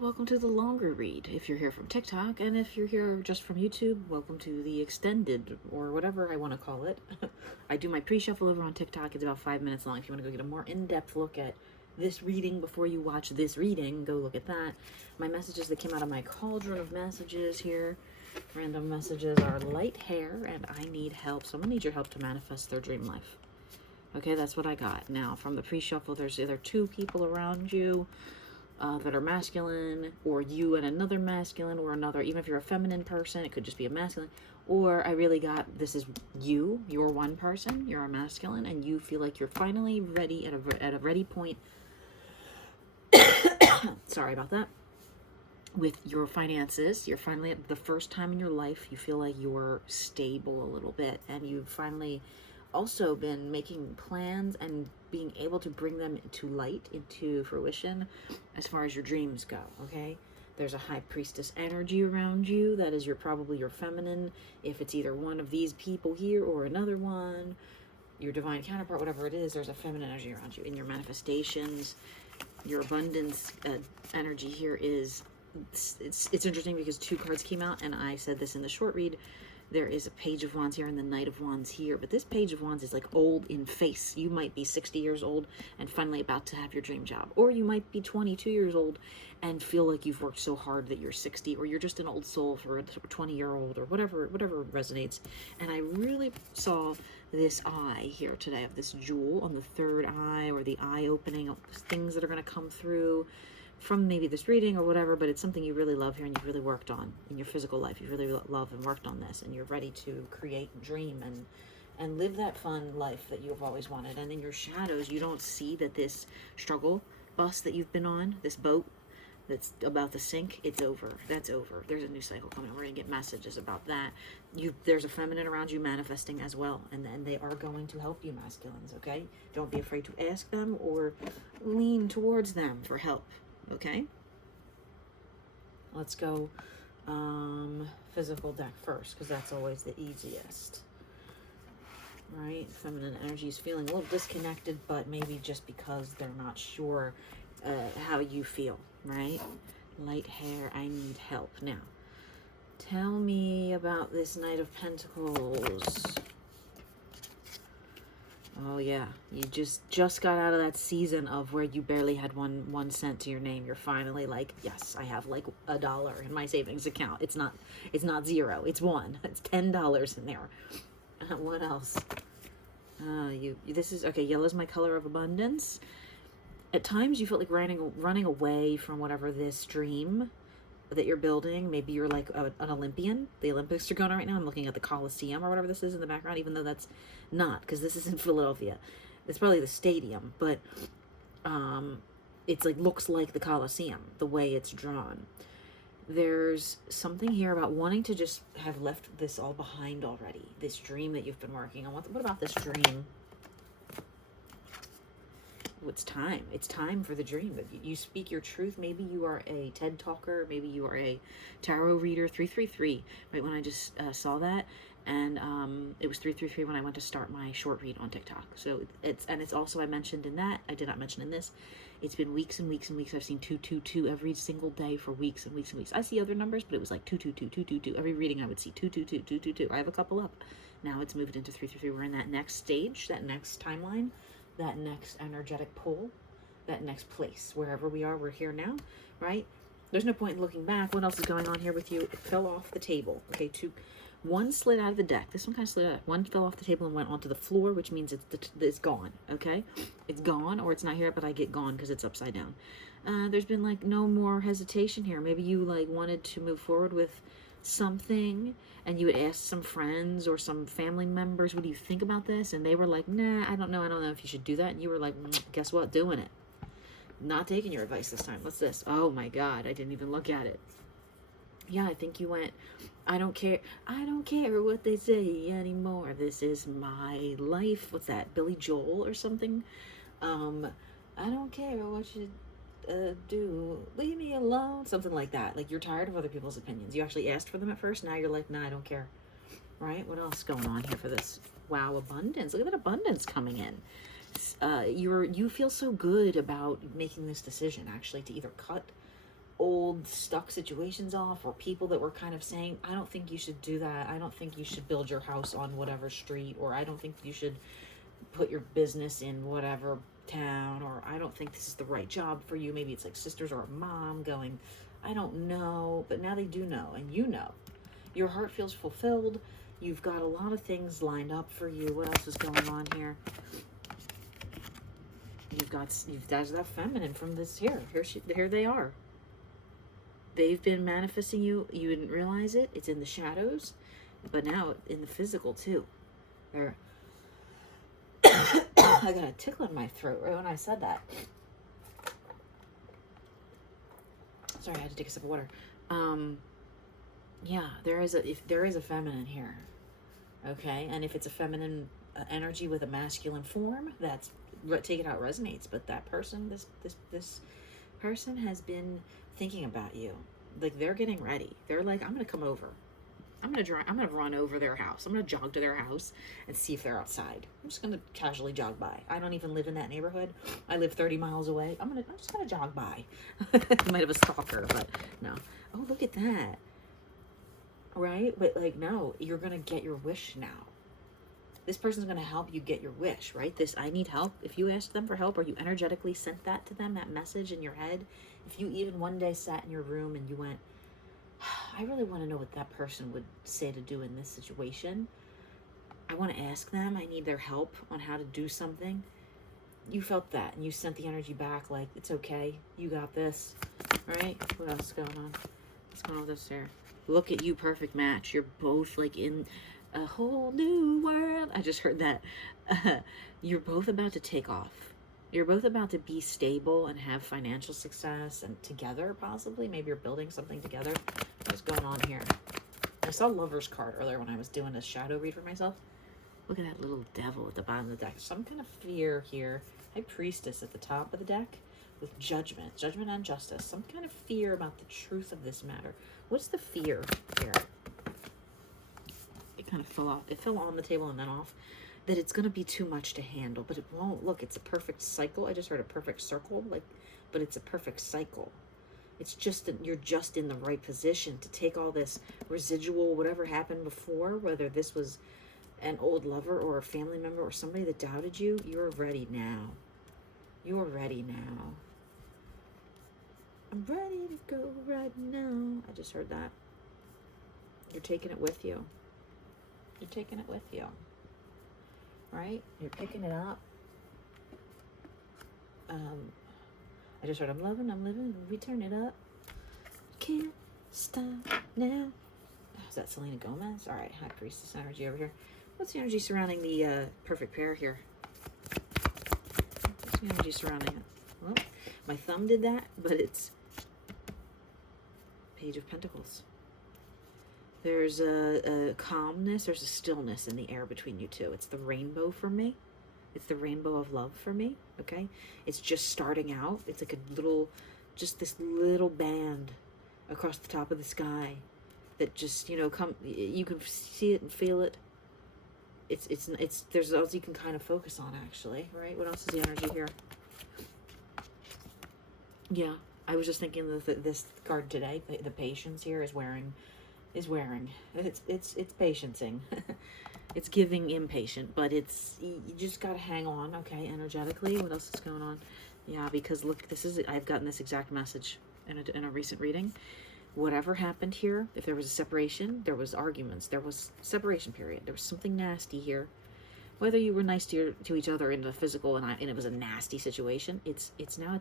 welcome to the longer read if you're here from TikTok, and if you're here just from YouTube, welcome to the extended, or whatever I want to call it. I do my pre-shuffle over on TikTok. It's about 5 minutes long. If you want to go get a more in-depth look at this reading before you watch this reading, go look at that. My messages that came out of my cauldron of messages here, random messages, are light hair and I need help. Someone needs your help to manifest their dream life. Okay, that's what I got. Now, from the pre-shuffle, there's either two people around you that are masculine, or you and another masculine, or another, even if you're a feminine person, it could just be a masculine. Or I really got, this is you, you're one person, you're a masculine, and you feel like you're finally ready at a ready point. Sorry about that. With your finances, you're finally at the first time in your life you feel like you're stable a little bit, and you've finally also been making plans and being able to bring them to light, into fruition, as far as your dreams go. Okay, there's a high priestess energy around you. That is probably your feminine, if it's either one of these people here or another one, your divine counterpart, whatever it is. There's a feminine energy around you in your manifestations. Your abundance energy here is, it's interesting because two cards came out, and I said this in the short read. There is a Page of Wands here and the Knight of Wands here, but this Page of Wands is like old in face. You might be 60 years old and finally about to have your dream job, or you might be 22 years old and feel like you've worked so hard that you're 60, or you're just an old soul for a 20-year-old, or whatever resonates. And I really saw this eye here today, of this jewel on the third eye, or the eye opening, of things that are going to come through from maybe this reading or whatever, but it's something you really love here and you've really worked on in your physical life. You really love and worked on this, and you're ready to create and dream and live that fun life that you've always wanted. And in your shadows, you don't see that this struggle bus that you've been on, this boat that's about to sink, it's over. That's over. There's a new cycle coming. We're going to get messages about that. There's a feminine around you manifesting as well, and they are going to help you, masculines, okay? Don't be afraid to ask them or lean towards them for help. Okay, let's go physical deck first, because that's always the easiest, right? Feminine energy is feeling a little disconnected, but maybe just because they're not sure how you feel, right? Light hair, I need help. Now, tell me about this Knight of Pentacles. Oh yeah, you just got out of that season of where you barely had one cent to your name. You're finally like, yes, I have like $1 in my savings account. It's not zero. It's one. It's $10 in there. What else? This is okay. Yellow's my color of abundance. At times you felt like running away from whatever this dream that you're building. Maybe you're like an Olympian. The Olympics are going on right now. I'm looking at the Coliseum or whatever this is in the background, even though that's not, because this is in Philadelphia. It's probably the stadium, but it's like, looks like the Coliseum, the way it's drawn. There's something here about wanting to just have left this all behind already. This dream that you've been working on. What about this dream? It's time. It's time for the dream. You speak your truth. Maybe you are a TED talker. Maybe you are a tarot reader. 333. Right when I just saw that, and it was 333 when I went to start my short read on TikTok. So it's also, I mentioned in that, I did not mention in this, it's been weeks and weeks and weeks. I've seen 222 every single day for weeks and weeks and weeks. I see other numbers, but it was like 222, 222. Every reading I would see 222, 222. I have a couple up. Now it's moved into 333. We're in that next stage, that next timeline, that next energetic pull, that next place. Wherever we are, we're here now, right? There's no point in looking back. What else is going on here with you? It fell off the table. Okay, one slid out of the deck. This one kind of slid out. One fell off the table and went onto the floor, which means it's gone, okay? It's gone, or it's not here, but I get gone because it's upside down. There's been like no more hesitation here. Maybe you like wanted to move forward with something, and you had asked some friends or some family members, what do you think about this? And they were like, nah, I don't know if you should do that. And you were like, guess what, doing it. Not taking your advice this time. What's this? Oh my God, I didn't even look at it. Yeah, I think you went, I don't care what they say anymore. This is my life. What's that, Billy Joel or something? I don't care what you do, leave me alone, something like that. Like, you're tired of other people's opinions. You actually asked for them at first. Now you're like, nah, I don't care. Right? What else going on here for this? Wow, abundance. Look at that abundance coming in. You feel so good about making this decision, actually, to either cut old stuck situations off, or people that were kind of saying, I don't think you should do that. I don't think you should build your house on whatever street, or I don't think you should put your business in whatever town, or I don't think this is the right job for you. Maybe it's like sisters or a mom going, I don't know, but now they do know, and you know. Your heart feels fulfilled. You've got a lot of things lined up for you. What else is going on here? There's that feminine from this here. Here they are. They've been manifesting you. You didn't realize it. It's in the shadows, but now in the physical too. They're I got a tickle in my throat right when I said that. Sorry, I had to take a sip of water. Yeah, there is a feminine here. Okay, and if it's a feminine energy with a masculine form, take it how it resonates. But that person, this person has been thinking about you. Like, they're getting ready. They're like, I'm gonna come over. I'm gonna run over their house. I'm gonna jog to their house and see if they're outside. I'm just gonna casually jog by. I don't even live in that neighborhood. I live 30 miles away. I'm just gonna jog by. I might have a stalker, but no. Oh, look at that. Right? But like, no, you're gonna get your wish now. This person's gonna help you get your wish, right? This, I need help. If you asked them for help, or you energetically sent that to them, that message in your head, if you even one day sat in your room and you went, I really want to know what that person would say to do in this situation. I want to ask them. I need their help on how to do something. You felt that, and you sent the energy back like, it's okay. You got this, right? What else is going on? What's going on with this here? Look at you, perfect match. You're both like in a whole new world. I just heard that. You're both about to take off. You're both about to be stable and have financial success, and together, possibly. Maybe you're building something together. What's going on here? I saw Lover's card earlier when I was doing a shadow read for myself. Look at that little devil at the bottom of the deck. Some kind of fear here. High Priestess at the top of the deck with judgment and justice. Some kind of fear about the truth of this matter. What's the fear here? It kind of fell off. It fell on the table and then off. That it's going to be too much to handle, but it won't. Look, it's a perfect cycle. I just heard a perfect circle, but it's a perfect cycle. It's just that you're just in the right position to take all this residual, whatever happened before, whether this was an old lover or a family member or somebody that doubted you. You're ready now. You're ready now. I'm ready to go right now. I just heard that. You're taking it with you. You're taking it with you. Right? You're picking it up. I just heard, I'm living, we turn it up. Can't stop now. Is that Selena Gomez? All right, High Priestess energy over here. What's the energy surrounding the perfect pair here? What's the energy surrounding it? Well, my thumb did that, but it's Page of Pentacles. There's a calmness, there's a stillness in the air between you two. It's the rainbow for me. It's the rainbow of love for me, okay? It's just starting out. It's like a little, just this little band across the top of the sky that just, you can see it and feel it. There's else you can kind of focus on, actually, right? What else is the energy here? Yeah, I was just thinking that this card today, the patience here is wearing. It's patiencing. It's giving impatient, but you just gotta hang on, okay, energetically. What else is going on? Yeah, because look, I've gotten this exact message in a recent reading. Whatever happened here, if there was a separation, there was arguments, there was separation period, there was something nasty here. Whether you were nice to each other in the physical and it was a nasty situation, it's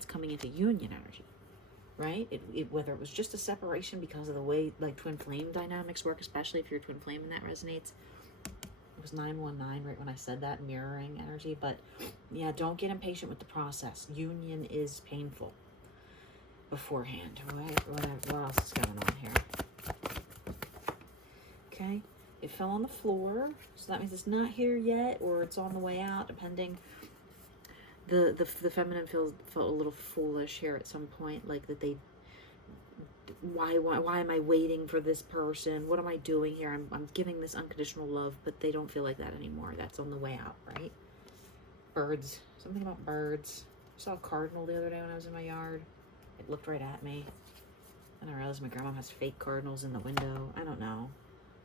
coming into union energy. Right? Whether it was just a separation because of the way like twin flame dynamics work, especially if you're a twin flame and that resonates. It was 919 right when I said that, mirroring energy. But yeah, don't get impatient with the process. Union is painful beforehand. Right? What else is going on here? Okay. It fell on the floor. So that means it's not here yet, or it's on the way out, depending. The feminine felt a little foolish here at some point, like that why am I waiting for this person? What am I doing here? I'm giving this unconditional love, but they don't feel like that anymore. That's on the way out, right? Birds. Something about birds. I saw a cardinal the other day when I was in my yard. It looked right at me. I didn't realize my grandma has fake cardinals in the window. I don't know.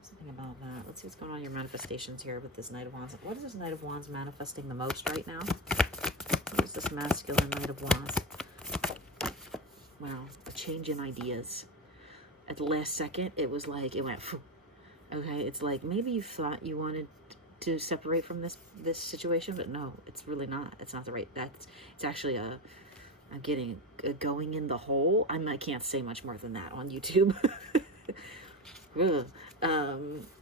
Something about that. Let's see what's going on in your manifestations here with this Knight of Wands. What is this Knight of Wands manifesting the most right now? What is this masculine Knight of Wands? Wow, a change in ideas. At the last second, it was like, it went, phew. Okay, it's like, maybe you thought you wanted to separate from this situation, but no, it's really not. It's not the right, it's actually I'm getting going in the hole. I can't say much more than that on YouTube.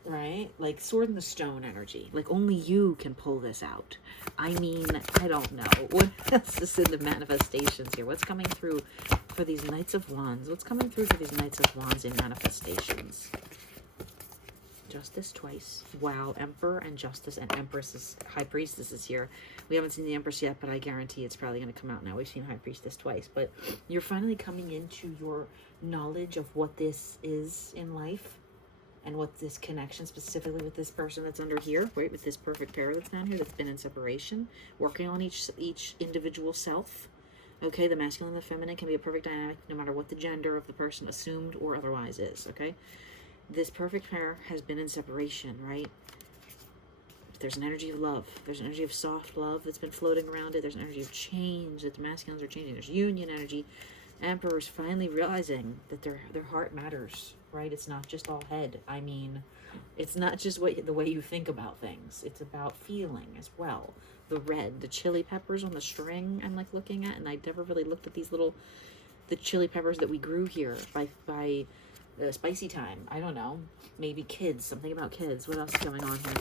Right? Like sword in the stone energy. Like only you can pull this out. I mean, I don't know. What else is in the manifestations here? What's coming through for these Knights of Wands? What's coming through for these Knights of Wands in manifestations? Justice twice. Wow. Emperor and Justice and Empress is High Priestess is here. We haven't seen the Empress yet, but I guarantee it's probably going to come out now. We've seen High Priestess twice, but you're finally coming into your knowledge of what this is in life and what this connection specifically with this person that's under here, right? With this perfect pair that's down here that's been in separation, working on each individual self. Okay, the masculine and the feminine can be a perfect dynamic no matter what the gender of the person assumed or otherwise is, okay? This perfect pair has been in separation, right? There's an energy of love. There's an energy of soft love that's been floating around it. There's an energy of change that the masculines are changing. There's union energy. Emperor's finally realizing that their heart matters, right? It's not just all head. I mean, it's not just the way you think about things. It's about feeling as well. The red, the chili peppers on the string I'm like looking at, and I never really looked at these little, the chili peppers that we grew here by spicy time. I don't know. Maybe kids. Something about kids. What else is going on here?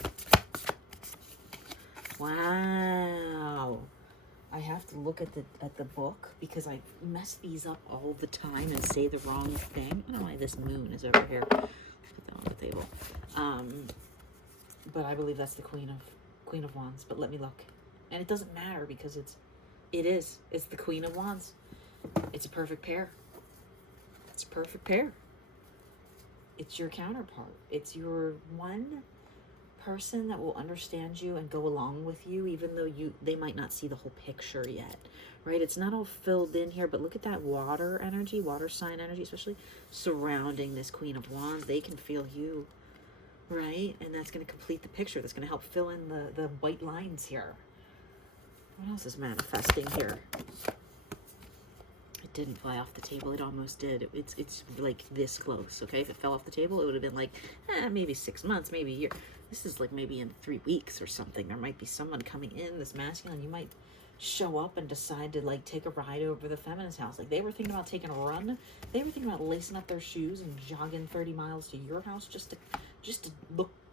Wow. I have to look at the book because I mess these up all the time and say the wrong thing. I don't know why this moon is over here. Put that on the table. But I believe that's the Queen of Wands. But let me look. And it doesn't matter because it's the Queen of Wands. It's a perfect pair. It's a perfect pair. It's your counterpart. It's your one person that will understand you and go along with you, even though they might not see the whole picture yet, right? It's not all filled in here, but look at that water energy, water sign energy, especially surrounding this Queen of Wands. They can feel you, right? And that's going to complete the picture. That's going to help fill in the white lines here. What else is manifesting here? It didn't fly off the table. It almost did. It's like this close, okay? If it fell off the table, it would have been like, maybe 6 months, maybe a year. This is like maybe in 3 weeks or something. There might be someone coming in, this masculine. You might show up and decide to like take a ride over the feminine's house. Like they were thinking about taking a run. They were thinking about lacing up their shoes and jogging 30 miles to your house just to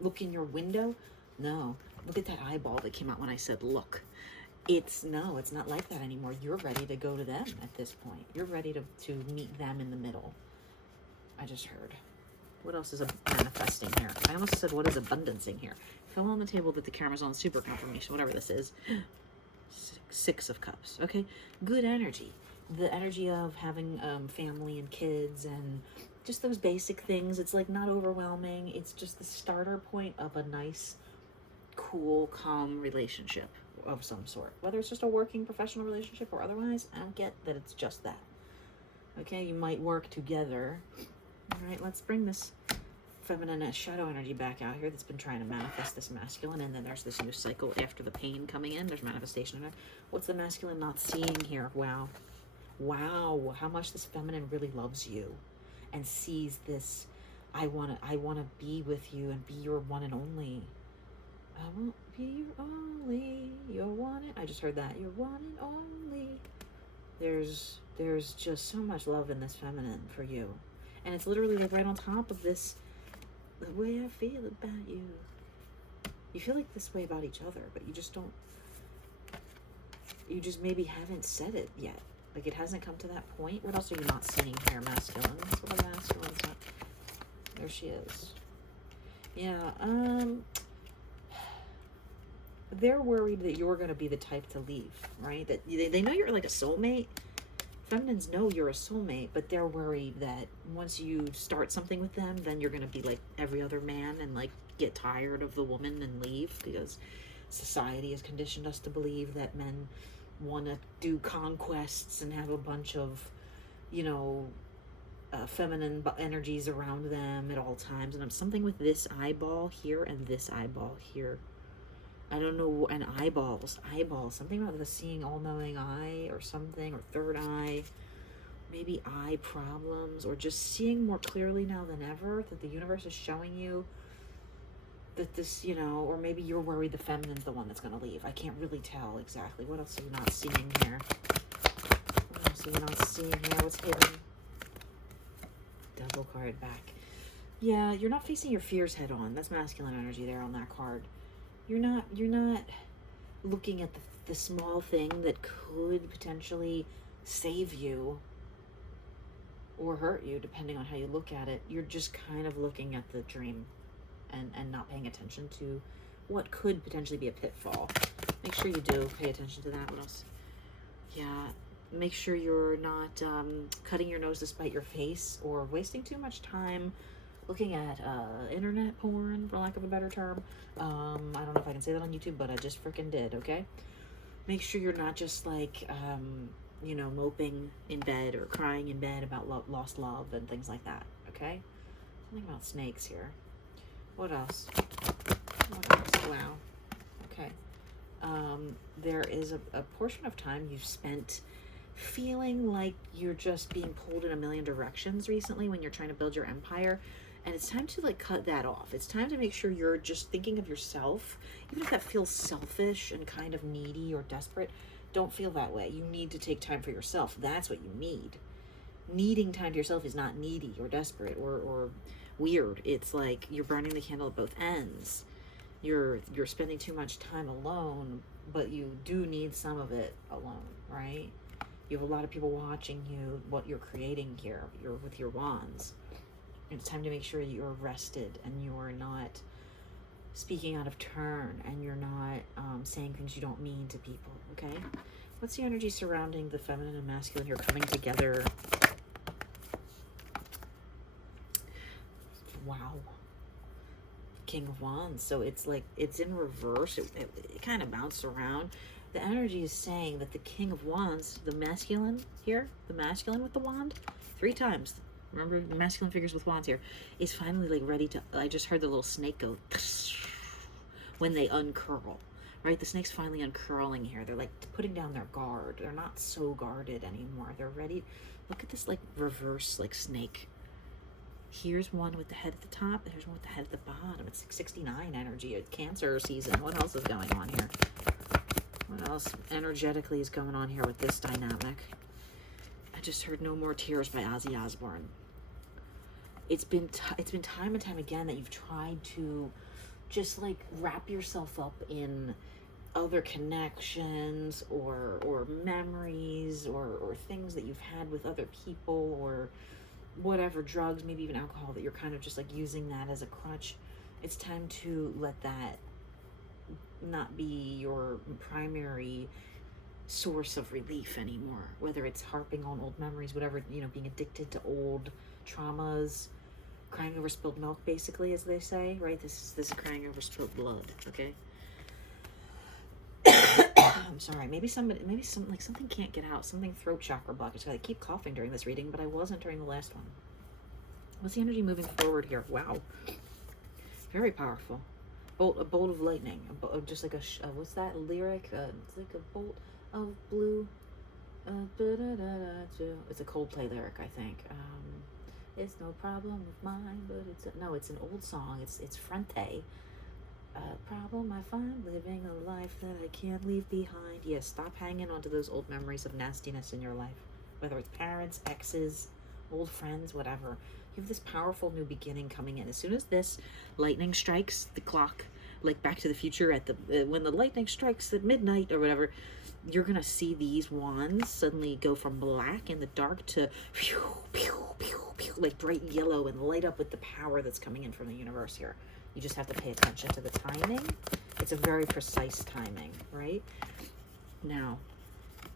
look in your window. No, look at that eyeball that came out when I said look. It's not like that anymore. You're ready to go to them at this point. You're ready to meet them in the middle. I just heard. What else is manifesting here? I almost said, what is abundancing here? Fell on the table that the camera's on, super confirmation, whatever this is. Six of Cups. Okay, good energy. The energy of having family and kids and just those basic things. It's like not overwhelming. It's just the starter point of a nice, cool, calm relationship of some sort. Whether it's just a working professional relationship or otherwise, I don't get that it's just that. Okay, you might work together. All right, let's bring this feminine shadow energy back out here that's been trying to manifest this masculine, and then there's this new cycle after the pain coming in. There's manifestation. What's the masculine not seeing here? Wow. Wow, how much this feminine really loves you and sees this, I want to be with you and be your one and only. I won't be your only, your one and, I just heard that, your one and only. There's just so much love in this feminine for you. And it's literally like right on top of this, the way I feel about you. You feel like this way about each other, but you just don't, you just maybe haven't said it yet. Like it hasn't come to that point. What else are you not seeing here, masculine? That's what a masculine's not. There she is. Yeah, they're worried that you're going to be the type to leave, right? That they know you're like a soulmate. Feminines know you're a soulmate, but they're worried that once you start something with them, then you're going to be like every other man and like get tired of the woman and leave, because society has conditioned us to believe that men want to do conquests and have a bunch of, you know, feminine energies around them at all times. And I'm something with this eyeball here and this eyeball here. I don't know, and eyeballs, something about the seeing all-knowing eye or something, or third eye, maybe eye problems, or just seeing more clearly now than ever, that the universe is showing you that this, you know, or maybe you're worried the feminine's the one that's going to leave. I can't really tell exactly. What else are you not seeing here? What else are you not seeing here? What's hidden? Double card back. Yeah, you're not facing your fears head on. That's masculine energy there on that card. You're not looking at the small thing that could potentially save you or hurt you, depending on how you look at it. You're just kind of looking at the dream and not paying attention to what could potentially be a pitfall. Make sure you do pay attention to that. What else? Yeah, make sure you're not cutting your nose to spite your face, or wasting too much time looking at internet porn, for lack of a better term. I don't know if I can say that on YouTube, but I just freaking did, okay? Make sure you're not just like, you know, moping in bed or crying in bed about lost love and things like that, okay? Something about snakes here. What else? What else? Wow. Okay. There is a portion of time you've spent feeling like you're just being pulled in a million directions recently when you're trying to build your empire. And it's time to like cut that off. It's time to make sure you're just thinking of yourself. Even if that feels selfish and kind of needy or desperate, don't feel that way. You need to take time for yourself. That's what you need. Needing time to yourself is not needy or desperate or weird. It's like you're burning the candle at both ends. You're spending too much time alone, but you do need some of it alone, right? You have a lot of people watching you, what you're creating here. You're with your wands. It's time to make sure you're rested and you're not speaking out of turn and you're not saying things you don't mean to people, okay? What's the energy surrounding the feminine and masculine here coming together? Wow. King of Wands. So it's like, it's in reverse. It kind of bounced around. The energy is saying that the King of Wands, the masculine here, the masculine with the wand, 3 times. Remember, the masculine figures with wands here, is finally like ready to, I just heard the little snake go when they uncurl, right? The snake's finally uncurling here. They're like putting down their guard. They're not so guarded anymore. They're ready. Look at this like reverse like snake. Here's one with the head at the top. There's one with the head at the bottom. It's 69 energy. It's Cancer season. What else is going on here? What else energetically is going on here with this dynamic? I just heard No More Tears by Ozzy Osbourne. It's been time and time again that you've tried to just like wrap yourself up in other connections or memories or things that you've had with other people or whatever, drugs, maybe even alcohol, that you're kind of just like using that as a crutch. It's time to let that not be your primary source of relief anymore, whether it's harping on old memories, whatever, you know, being addicted to old traumas, crying over spilled milk, basically, as they say, right? This is crying over spilled blood, okay? I'm sorry, maybe something can't get out, something throat chakra blockage. I keep coughing during this reading, but I wasn't during the last one. What's the energy moving forward here? Wow, very powerful. A bolt of lightning, just like what's that lyric? It's like a bolt of blue. It's a Coldplay lyric, I think. It's no problem of mine, but it's an old song. It's Frente. Problem I find living a life that I can't leave behind. Yes, stop hanging onto those old memories of nastiness in your life, whether it's parents, exes, old friends, whatever. You have this powerful new beginning coming in. As soon as this lightning strikes the clock, like Back to the Future at the when the lightning strikes at midnight or whatever, you're gonna see these wands suddenly go from black in the dark to pew, pew, pew, pew, like bright yellow and light up with the power that's coming in from the universe here. You just have to pay attention to the timing. It's a very precise timing, right? Now,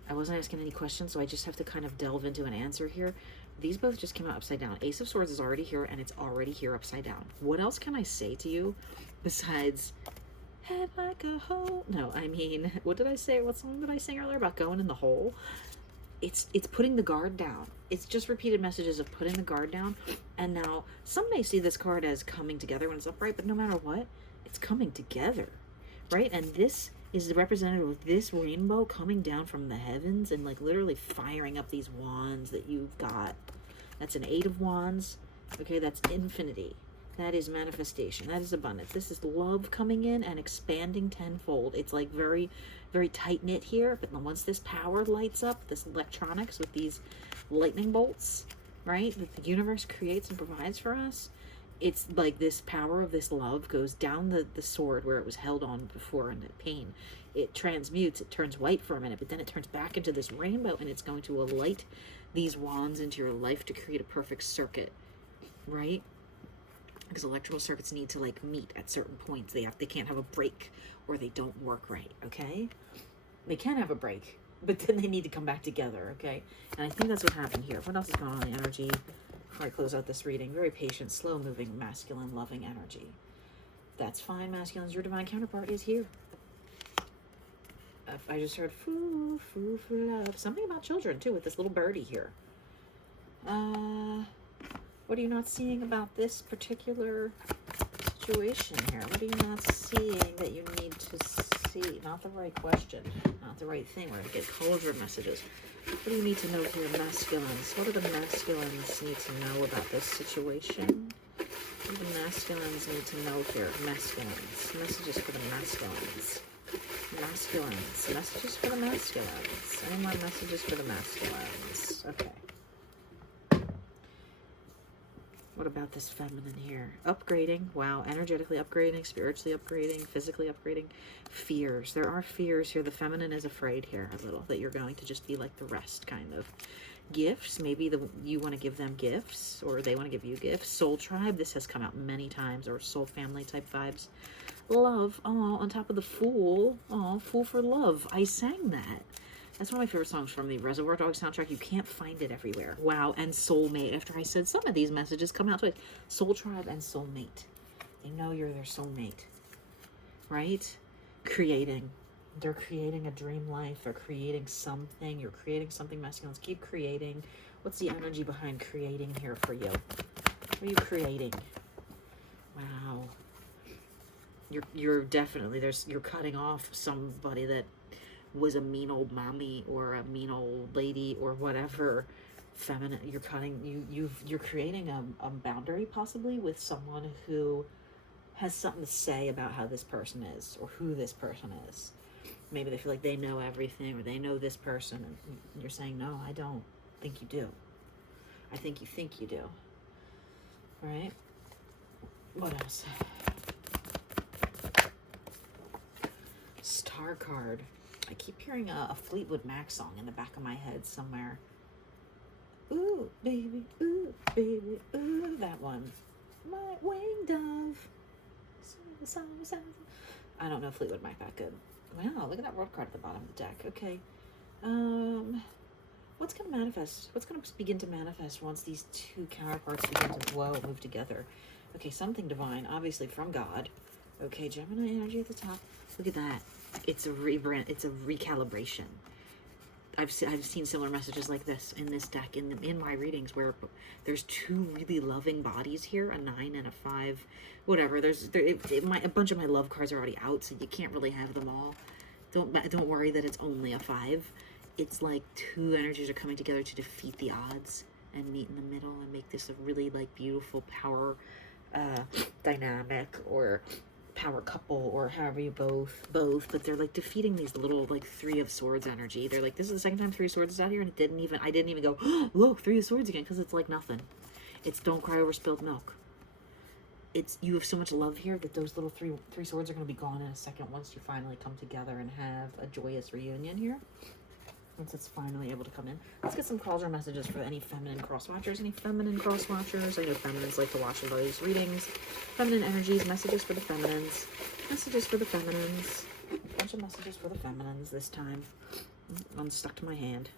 I wasn't asking any questions, so I just have to kind of delve into an answer here. These both just came out upside down. Ace of Swords is already here, and it's already here upside down. What else can I say to you besides head like a hole? No, I mean, what did I say? What song did I sing earlier about going in the hole? it's putting the guard down. It's just repeated messages of putting the guard down. And now some may see this card as coming together when it's upright, but no matter what, it's coming together, right? And this is the representative of this rainbow coming down from the heavens and like literally firing up these wands that you've got. That's an 8 of wands. Okay, that's infinity. That is manifestation. That is abundance. This is love coming in and expanding tenfold. It's like very, very tight knit here. But once this power lights up, this electronics with these lightning bolts, right, that the universe creates and provides for us, it's like this power of this love goes down the sword where it was held on before in the pain. It transmutes, it turns white for a minute, but then it turns back into this rainbow, and it's going to alight these wands into your life to create a perfect circuit, right? Because electrical circuits need to like meet at certain points. They can't have a break or they don't work right, okay? They can have a break, but then they need to come back together, okay? And I think that's what happened here. What else is going on in the energy before I close out this reading? Very patient, slow-moving, masculine, loving energy. That's fine, masculines. Your divine counterpart is here. I just heard foo, foo, foo, love. Something about children, too, with this little birdie here. What are you not seeing about this particular situation here? What are you not seeing that you need to see? Not the right question, not the right thing. We're going to get cauldron messages. What do you need to know here, masculines? What do the masculines need to know about this situation? What do the masculines need to know here? Masculines. Messages for the masculines. Masculines. Messages for the masculines. Any more messages for the masculines? Okay. What about this feminine here? Upgrading. Wow. Energetically upgrading, spiritually upgrading, physically upgrading. Fears. There are fears here. The feminine is afraid here a little that you're going to just be like the rest, kind of. Gifts. Maybe you want to give them gifts or they want to give you gifts. Soul tribe. This has come out many times. Or soul family type vibes. Love. Oh, on top of the fool. Oh, fool for love. I sang that. That's one of my favorite songs from the Reservoir Dogs soundtrack. You can't find it everywhere. Wow, and soulmate. After I said some of these messages come out twice. Soul tribe and soulmate. They know you're their soulmate. Right? Creating. They're creating a dream life. They're creating something. You're creating something, masculines. Keep creating. What's the energy behind creating here for you? What are you creating? Wow. You're definitely, you're cutting off somebody that was a mean old mommy or a mean old lady or whatever. Feminine, you're cutting, you're creating a boundary possibly with someone who has something to say about how this person is or who this person is. Maybe they feel like they know everything or they know this person, and you're saying, no, I don't think you do. I think you do. Right? What else? Star card. I keep hearing a Fleetwood Mac song in the back of my head somewhere. Ooh, baby, ooh, that one. My winged dove. I don't know Fleetwood Mac that good. Wow, look at that rock card at the bottom of the deck. Okay. What's going to manifest? What's going to begin to manifest once these two counterparts begin to move together? Okay, something divine, obviously from God. Okay, Gemini energy at the top. Look at that. It's a recalibration. I've seen similar messages like this in this deck in my readings where there's two really loving bodies here, a 9 and a 5, whatever. A bunch of my love cards are already out, so you can't really have them all. Don't worry that it's only a 5. It's like two energies are coming together to defeat the odds and meet in the middle and make this a really like beautiful power dynamic or power couple or however you both, but they're like defeating these little like 3 of Swords energy. They're like, this is the second time 3 of Swords is out here, and I didn't even go, oh, look, 3 of Swords again, because it's like nothing. It's don't cry over spilled milk. It's you have so much love here that those little three swords are going to be gone in a second once you finally come together and have a joyous reunion here. Once it's finally able to come in. Let's get some calls or messages for any feminine cross-watchers. Any feminine cross-watchers? I know feminines like to watch a lot of these readings. Feminine energies, messages for the feminines. Messages for the feminines. A bunch of messages for the feminines this time. One stuck to my hand.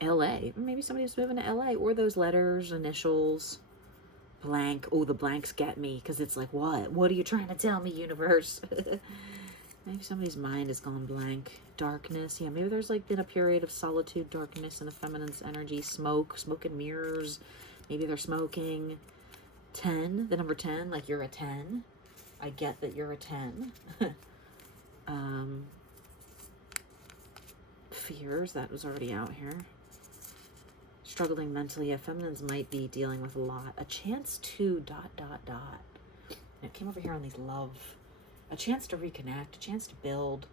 LA. Maybe somebody's moving to LA. Or those letters, initials. Blank. Oh, the blanks get me. Because it's like, what? What are you trying to tell me, universe? Maybe somebody's mind has gone blank. Darkness. Yeah, maybe there's like been a period of solitude, darkness, and the feminine's energy. Smoke and mirrors. Maybe they're smoking. 10, the number 10, like you're a 10. I get that you're a 10. Fears, that was already out here. Struggling mentally. Yeah, feminines might be dealing with a lot. A chance to ... It came over here on these love. A chance to reconnect, a chance to build,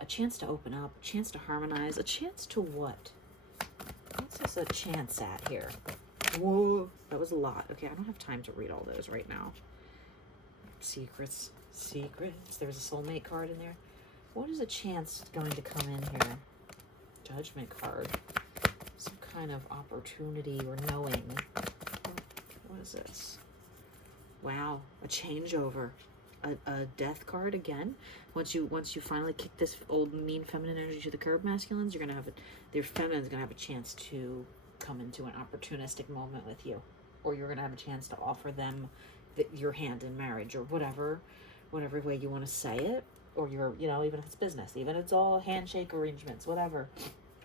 a chance to open up, a chance to harmonize, a chance to what? What's this a chance at here? Whoa, that was a lot. Okay, I don't have time to read all those right now. Secrets. There was a soulmate card in there. What is a chance going to come in here? Judgment card. Some kind of opportunity or knowing. What is this? Wow, a changeover. A death card again. Once you finally kick this old mean feminine energy to the curb, masculines, you're gonna have their feminine's gonna have a chance to come into an opportunistic moment with you, or you're gonna have a chance to offer them your hand in marriage, or whatever way you want to say it, or even if it's business, even if it's all handshake arrangements, whatever.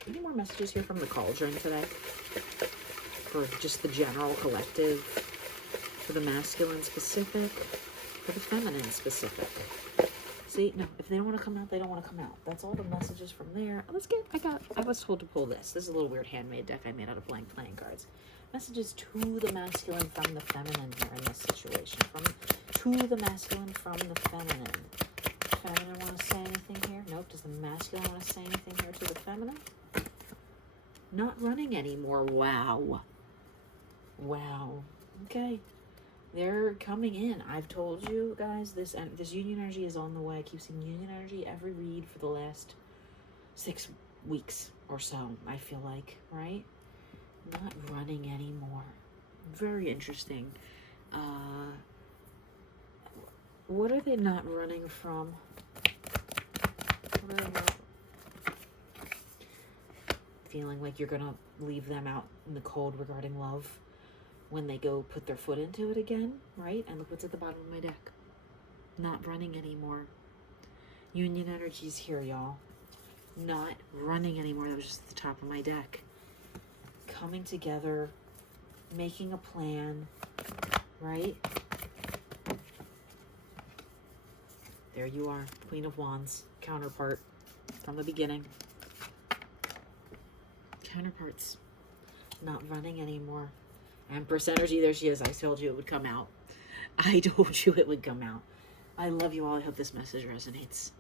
Any more messages here from the cauldron today for just the general collective, for the masculine specific, for the feminine specific? See, no, if they don't want to come out, they don't want to come out. That's all the messages from there. I was told to pull this. This is a little weird handmade deck I made out of blank playing cards. Messages to the masculine from the feminine here in this situation. To the masculine from the feminine. Feminine want to say anything here? Nope. Does the masculine want to say anything here to the feminine? Not running anymore. Wow. Okay. They're coming in. I've told you guys this union energy is on the way. I keep seeing union energy every read for the last 6 weeks or so, I feel like, right? Not running anymore. Very interesting. What are they not running from? What are they not? Feeling like you're gonna leave them out in the cold regarding love when they go put their foot into it again, right? And look what's at the bottom of my deck. Not running anymore. Union energy's here, y'all. Not running anymore. That was just at the top of my deck. Coming together, making a plan, right? There you are, Queen of Wands, counterpart from the beginning. Counterparts, not running anymore. Empress energy, there she is. I told you it would come out. I told you it would come out. I love you all. I hope this message resonates.